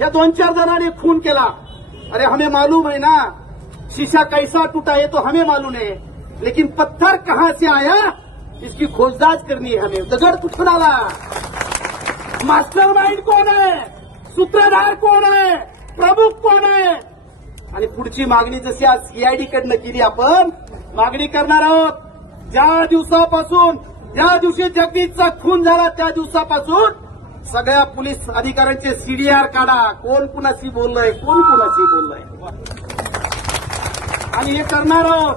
या 2-4 जणांनी खून केला। अरे हमें मालूम है ना, शीशा कैसा टूटा है तो हमें मालूम है, लेकिन पत्थर कहां से आया इसकी खोजदाज करनी है हमें। दगड कुठून आला, मास्टरमाइंड कोण आहे, सूत्रधार कोण आहे, प्रमुख कोण आहे, आणि पुढची मागणी जशी आज सीआयडी कडनं केली आपण मागणी करणार आहोत। ज्या दिवसापासून, ज्या दिवशी जगदीशचा खून झाला त्या दिवसापासून सगळ्या पोलीस अधिकाऱ्यांचे सीडीआर काढा, कोण कुणाशी बोललंय, कोण कुणाशी बोललंय, आणि हे करणार आहोत।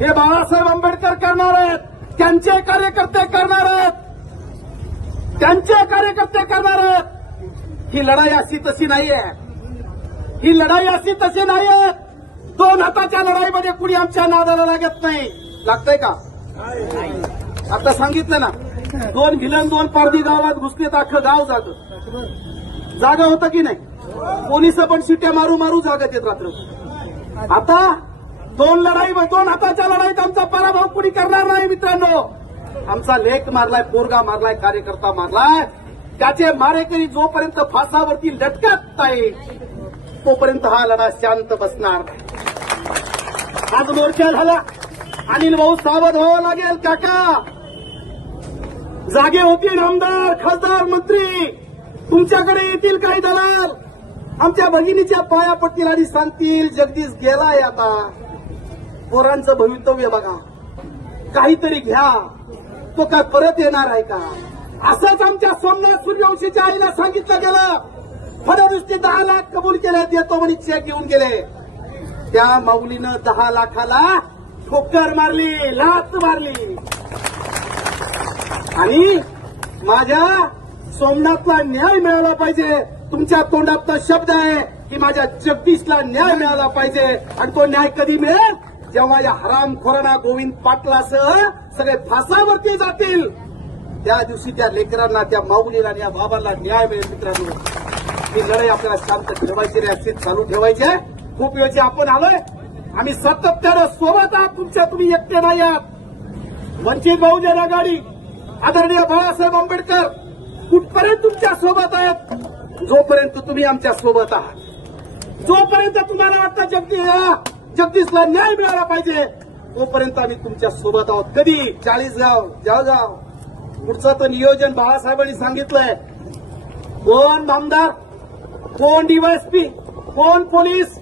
हे बाळासाहेब आंबेडकर करणार आहेत, त्यांचे कार्यकर्ते करणार आहेत, त्यांचे कार्यकर्ते करणार आहेत। ही लढाई अशी तशी नाहीये, ही लढाई अशी तशी नाहीये। 2 हाताच्या लढाईमध्ये कुणी आमच्या नादाला लागत नाही। लागतंय का? आता सांगितलं ना, 2 भिलन 2 पारधी गावात घुसले तर अख्खं गाव जागा होतं की नाही? पोलिस पण शिट्या मारू मारू जागत येत रात्र। आता 2 हाताच्या लढाईत आमचा पराभव कुणी करणार नाही मित्रांनो। आमचा लेख मारलाय, पोरगा मारलाय, कार्यकर्ता मारलाय, त्याचे मारेकरी जोपर्यंत फासावरती लटकत नाही तोपर्यंत हा लढा शांत बसणार नाही। आज मोर्चा झाला, अनिल भाऊ सावध व्हावं लागेल। काका जागे होतील, आमदार खासदार मंत्री तुमच्याकडे येतील काही दलाल, आमच्या भगिनीच्या पाया पडतील आणि सांगतील जगदीश गेलाय, आता पोरांचं भवितव्य बघा, काहीतरी घ्या, तो काय परत येणार आहे का? असंच आमच्या सोमनाथ सूर्यवंशीच्या आईला सांगितलं गेलं। फडणवीसने 10 लाख कबूल केले, देतो म्हणे चेक घेऊन गेले। त्या माऊलीनं 10 लाखाला ठोकर मारली, लाथ मारली, आणि माझ्या सोमनाथला न्याय मिळाला पाहिजे। तुमच्या तोंडात शब्द आहे की माझ्या जगदीशला न्याय मिळाला पाहिजे, आणि तो न्याय कधी मिळेल? जेव्हा या हरामखोरांना गोविंद पाटलासह सगळे फासावरती जातील, त्या दिवशी त्या लेकरांना, त्या माऊलीला, या बाबांना न्याय मिळेल। मित्रांनो, ही लढाई आपल्याला शांत ठेवायची नाही, अशीच चालू ठेवायची आहे। खूप वेळची आपण आलोय, आम्ही सातत्यानं सोबत आहात तुमच्या, तुम्ही एकटे नाही आहात। वंचित बहुजन आघाडी, आदरणीय बाळासाहेब आंबेडकर कुठपर्यंत तुमच्या सोबत आहेत? जोपर्यंत तुम्ही आमच्या सोबत आहात, जोपर्यंत तुम्हाला वाटतं जगदीशला न्याय मिळाला पाहिजे, तोपर्यंत आम्ही तुमच्या सोबत आहोत। कधी 40गाव, जळगाव, पुढचं तर नियोजन बाळासाहेबांनी सांगितलंय। कोण आमदार, कोण डीवायएसपी, कोण पोलीस,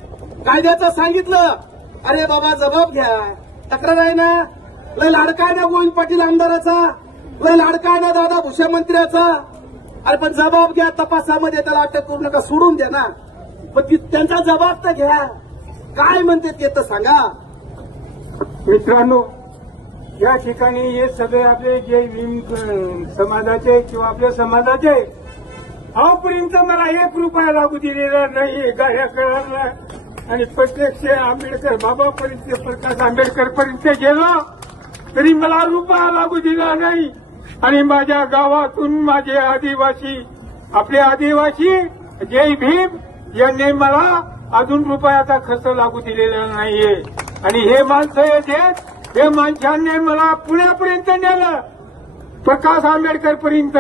कायद्याचं सांगितलं। अरे बाबा जबाब घ्या, तक्रार आहे ना, लय लाडका आहे ना गोविंद पाटील आमदाराचा, लय लाडका आहे ना दादा भुसे मंत्र्याचा, अरे पण जबाब घ्या, तपासामध्ये त्याला अटक करू नका, सोडून द्या ना, पण त्यांचा जबाब तर घ्या। काय म्हणते ते तर सांगा। मित्रांनो, या ठिकाणी हे सगळे आपले जे भीम समाजाचे किंवा आपल्या समाजाचे, आजपर्यंत मला 1 रुपया लागू दिलेला नाही गायकवाडला, आणि प्रत्यक्ष आंबेडकर बाबापर्यंत, प्रकाश आंबेडकर पर्यंत गेलो तरी मला रुपया लागू दिला नाही। आणि माझ्या गावातून माझे आदिवासी, आपले आदिवासी जय भीम यांनी मला अजून रुपयाचा खर्च लागू दिलेला नाहीये। आणि हे माणसं येतात, हे माणसांनी मला पुण्यापर्यंत नेलं, प्रकाश आंबेडकर पर्यंत,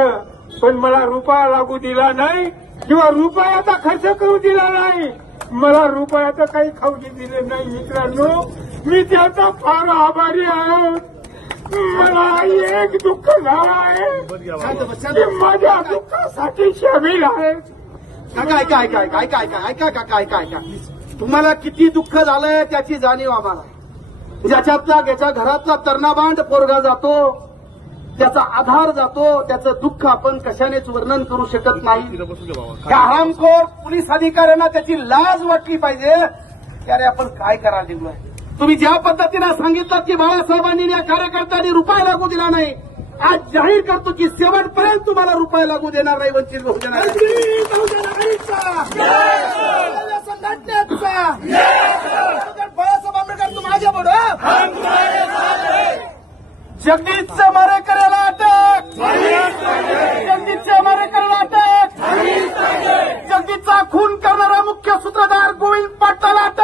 पण मला रुपया लागू दिला नाही किंवा रुपयाचा खर्च करू दिला नाही, मला रुपयाचं काही खाऊ दिले नाही। मित्रांनो, मी त्याचा फार आभारी आहे। मला एक दुःख झालं आहे की माझ्या दुःखासाठी शामिल आहे। ऐका, तुम्हाला किती दुःख झालंय त्याची जाणीव आम्हाला। ज्याच्या घरातला तरणबांड पोरगा जातो, त्याचा आधार जातो, त्याचं दुःख आपण कशानेच वर्णन करू शकत नाही। त्या हरामखोर पोलीस अधिकाऱ्यांना त्याची लाज वाटली पाहिजे की अरे आपण काय करायला निघलोय। तुम्ही ज्या पद्धतीनं सांगितलं की बाळासाहेबांनी या कार्यकर्त्यांनी रुपया लागू दिला नाही, आज जाहीर करतो की शेवटपर्यंत तुम्हाला रुपया लागू देणार नाही। वंचित बहुजन बाळासाहेब आंबेडकर तू माझ्या जगदीशच्या मारेकऱ्याला अटक, जगदीशच्या मारेकऱ्याला अटक, जगदीशचा खून करणारा मुख्य सूत्रधार गोविंद पाटलाला अटक।